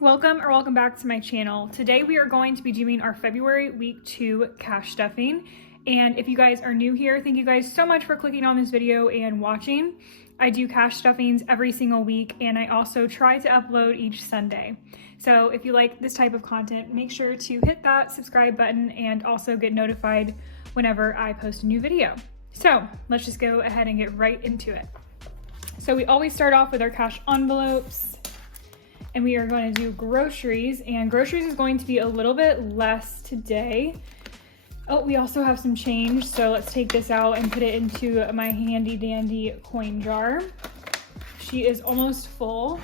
welcome back to my channel. Today we are going to be doing our February week 2 cash stuffing. And if you guys are new here, thank you guys so much for clicking on this video and watching. I do cash stuffings every single week, and I also try to upload each Sunday. So if you like this type of content, make sure to hit that subscribe button and also get notified whenever I post a new video. So let's just go ahead and get right into it. So we always start off with our cash envelopes, and we are going to do groceries, and groceries is going to be a little bit less today. Oh, we also have some change, so let's take this out and put it into my handy dandy coin jar. She is almost full.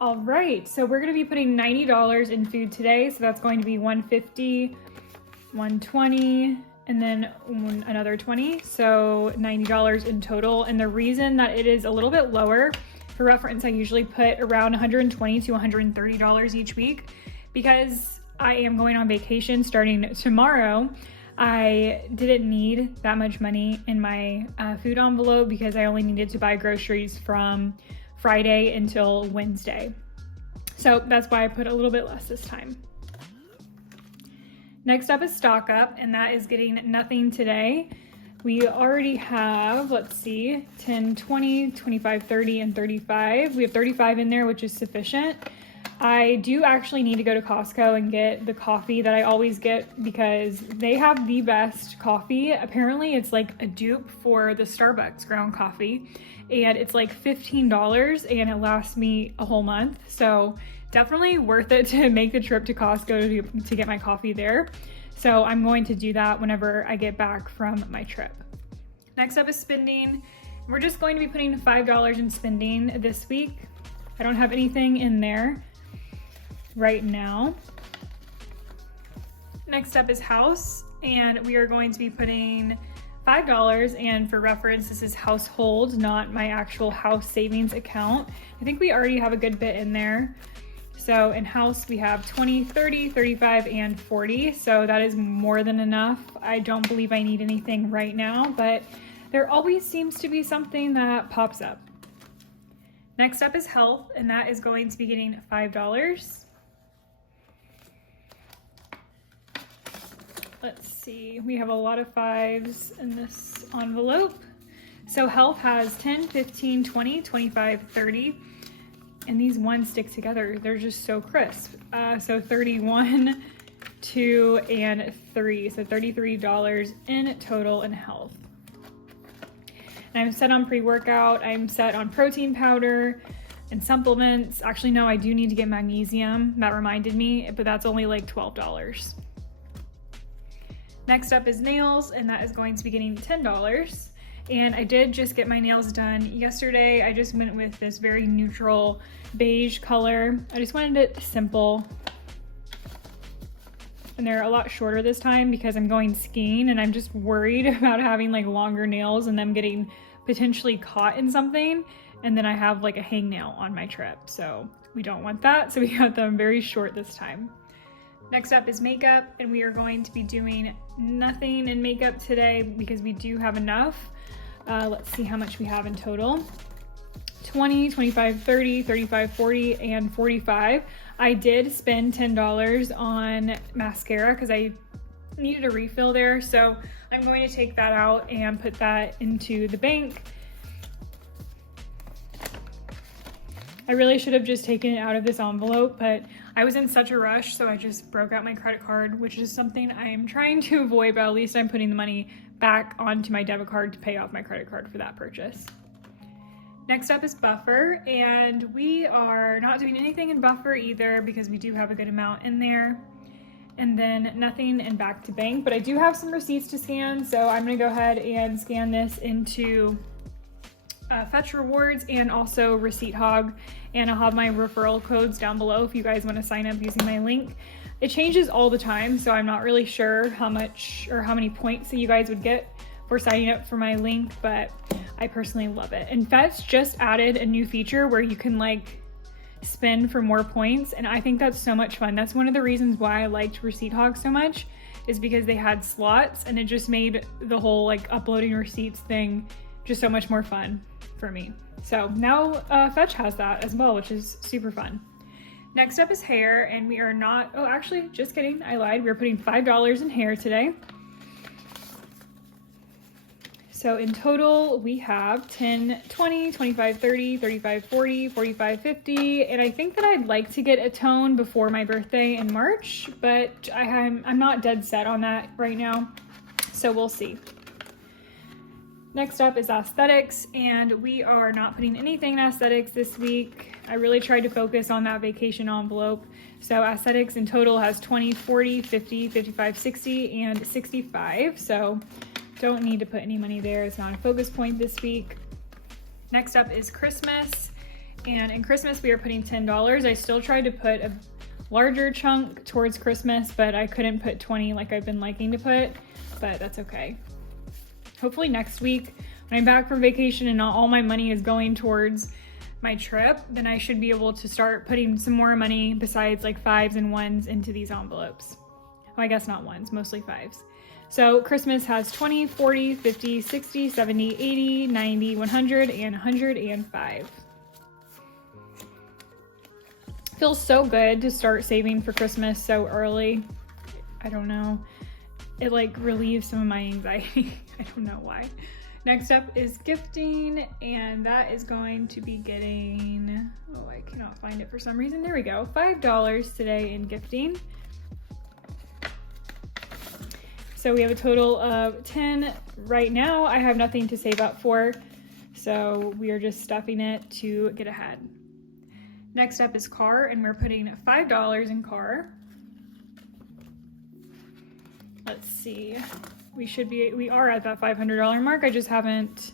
All right, so we're gonna be putting $90 in food today, so that's going to be $150, $120, and then another 20, so $90 in total. And the reason that it is a little bit lower, for reference, I usually put around $120 to $130 each week, because I am going on vacation starting tomorrow. I didn't need that much money in my food envelope because I only needed to buy groceries from Friday until Wednesday. So that's why I put a little bit less this time. Next up is stock up, and that is getting nothing today. We already have, let's see, 10, 20, 25, 30, and 35. We have 35 in there, which is sufficient. I do actually need to go to Costco and get the coffee that I always get because they have the best coffee. Apparently it's like a dupe for the Starbucks ground coffee, and it's like $15 and it lasts me a whole month. So definitely worth it to make the trip to Costco to get my coffee there. So I'm going to do that whenever I get back from my trip. Next up is spending. We're just going to be putting $5 in spending this week. I don't have anything in there right now. Next up is house, and we are going to be putting $5, and for reference, this is household, not my actual house savings account. I think we already have a good bit in there. So in house, we have 20, 30, 35, and 40. So that is more than enough. I don't believe I need anything right now, but there always seems to be something that pops up. Next up is health, and that is going to be getting $5. Let's see, we have a lot of 5s in this envelope. So health has 10, 15, 20, 25, 30, and these ones stick together. They're just so crisp. So 31, 2, and 3, so $33 in total in health. And I'm set on pre-workout, I'm set on protein powder and supplements. Actually, no, I do need to get magnesium. That reminded me, but that's only like $12. Next up is nails, and that is going to be getting $10. And I did just get my nails done yesterday. I just went with this very neutral beige color. I just wanted it simple. And they're a lot shorter this time because I'm going skiing, and I'm just worried about having like longer nails and them getting potentially caught in something. And then I have like a hangnail on my trip. So we don't want that. So we got them very short this time. Next up is makeup, and we are going to be doing nothing in makeup today because we do have enough. Let's see how much we have in total. 20, 25, 30, 35, 40, and 45. I did spend $10 on mascara because I needed a refill there. So I'm going to take that out and put that into the bank. I really should have just taken it out of this envelope, but I was in such a rush, so I just broke out my credit card, which is something I'm trying to avoid, but at least I'm putting the money back onto my debit card to pay off my credit card for that purchase. Next up is buffer, and we are not doing anything in buffer either because we do have a good amount in there. And then nothing in back to bank, but I do have some receipts to scan, so I'm gonna go ahead and scan this into Fetch Rewards and also Receipt Hog, and I'll have my referral codes down below if you guys want to sign up using my link. It changes all the time, so I'm not really sure how much or how many points that you guys would get for signing up for my link, but I personally love it. And Fetch just added a new feature where you can like spend for more points, and I think that's so much fun. That's one of the reasons why I liked Receipt Hog so much, is because they had slots, and it just made the whole like uploading receipts thing just so much more fun for me. So now Fetch has that as well, which is super fun. Next up is hair, and we are not, oh, actually, just kidding, I lied. We're putting $5 in hair today. So in total, we have 10, 20, 25, 30, 35, 40, 45, 50, and I think that I'd like to get a tone before my birthday in March, but I'm not dead set on that right now, so we'll see. Next up is aesthetics, and we are not putting anything in aesthetics this week. I really tried to focus on that vacation envelope. So aesthetics in total has 20, 40, 50, 55, 60, and 65. So don't need to put any money there. It's not a focus point this week. Next up is Christmas. And in Christmas, we are putting $10. I still tried to put a larger chunk towards Christmas, but I couldn't put 20 like I've been liking to put, but that's okay. Hopefully next week, when I'm back from vacation and not all my money is going towards my trip, then I should be able to start putting some more money besides like 5s and 1s into these envelopes. Well, I guess not 1s, mostly 5s. So Christmas has 20, 40, 50, 60, 70, 80, 90, 100, and 105. Feels so good to start saving for Christmas so early. I don't know. It like relieves some of my anxiety. I don't know why. Next up is gifting, and that is going to be getting, oh, I cannot find it for some reason. There we go, $5 today in gifting. So we have a total of 10 right now. I have nothing to save up for, so we are just stuffing it to get ahead. Next up is car, and we're putting $5 in car. Let's see, we are at that $500 mark. I just haven't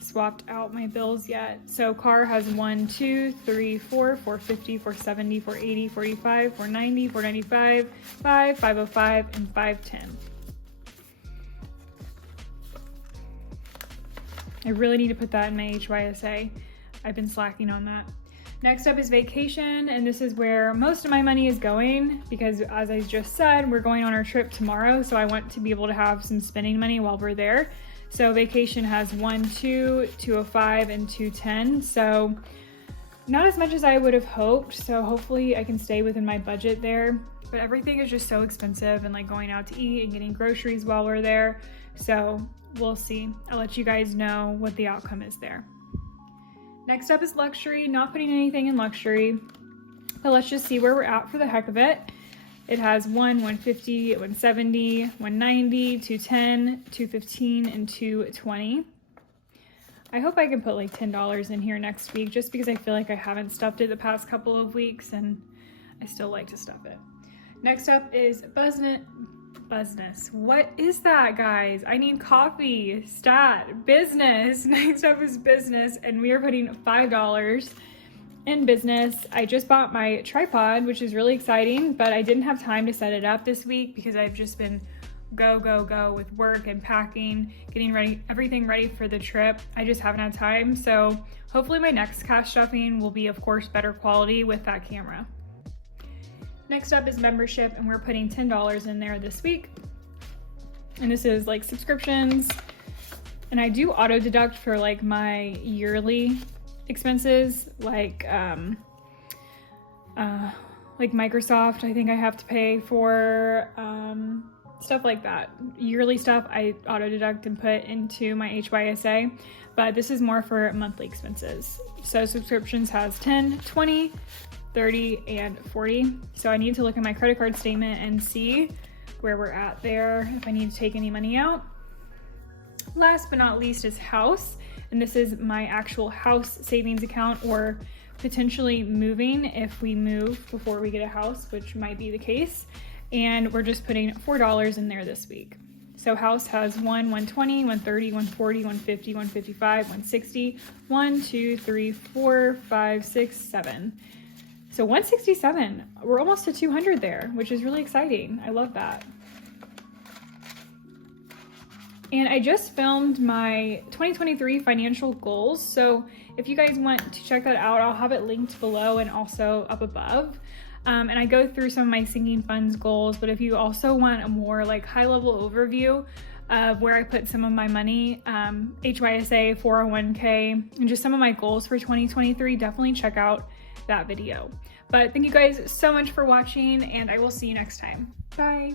swapped out my bills yet. So car has 1, 2, 3, 4, 450, 470, 480, 45, 490, 495, 5, 505, and 510. I really need to put that in my HYSA. I've been slacking on that. Next up is vacation, and this is where most of my money is going because, as I just said, we're going on our trip tomorrow, so I want to be able to have some spending money while we're there. So vacation has 1, 2, 205, and 210, so not as much as I would have hoped, so hopefully I can stay within my budget there. But everything is just so expensive, and like going out to eat and getting groceries while we're there, so we'll see. I'll let you guys know what the outcome is there. Next up is luxury, not putting anything in luxury, but let's just see where we're at for the heck of it. It has 1, 150, 170, 190, 210, 215, and 220. I hope I can put like $10 in here next week just because I feel like I haven't stuffed it the past couple of weeks and I still like to stuff it. Next up is business. What is that, guys? I need coffee. Stat. Business. Next up is business, and we are putting $5 in business. I just bought my tripod, which is really exciting, but I didn't have time to set it up this week because I've just been go with work and packing, getting ready, everything ready for the trip. I just haven't had time, so hopefully my next cash stuffing will be, of course, better quality with that camera. Next up is membership, and we're putting $10 in there this week. And this is like subscriptions. And I do auto deduct for like my yearly expenses, like Microsoft, I think I have to pay for stuff like that. Yearly stuff I auto deduct and put into my HYSA, but this is more for monthly expenses. So subscriptions has 10, 20, 30, and 40. So I need to look at my credit card statement and see where we're at there, if I need to take any money out. Last but not least is house. And this is my actual house savings account, or potentially moving if we move before we get a house, which might be the case. And we're just putting $4 in there this week. So house has 1, 120, 130, 140, 150, 155, 160, 1, 2, 3, 4, 5, 6, 7. So 167, we're almost to 200 there, which is really exciting. I love that. And I just filmed my 2023 financial goals. So if you guys want to check that out, I'll have it linked below and also up above. And I go through some of my sinking funds goals, but if you also want a more like high level overview of where I put some of my money, HYSA, 401k, and just some of my goals for 2023, definitely check out that video. But thank you guys so much for watching, and I will see you next time. Bye.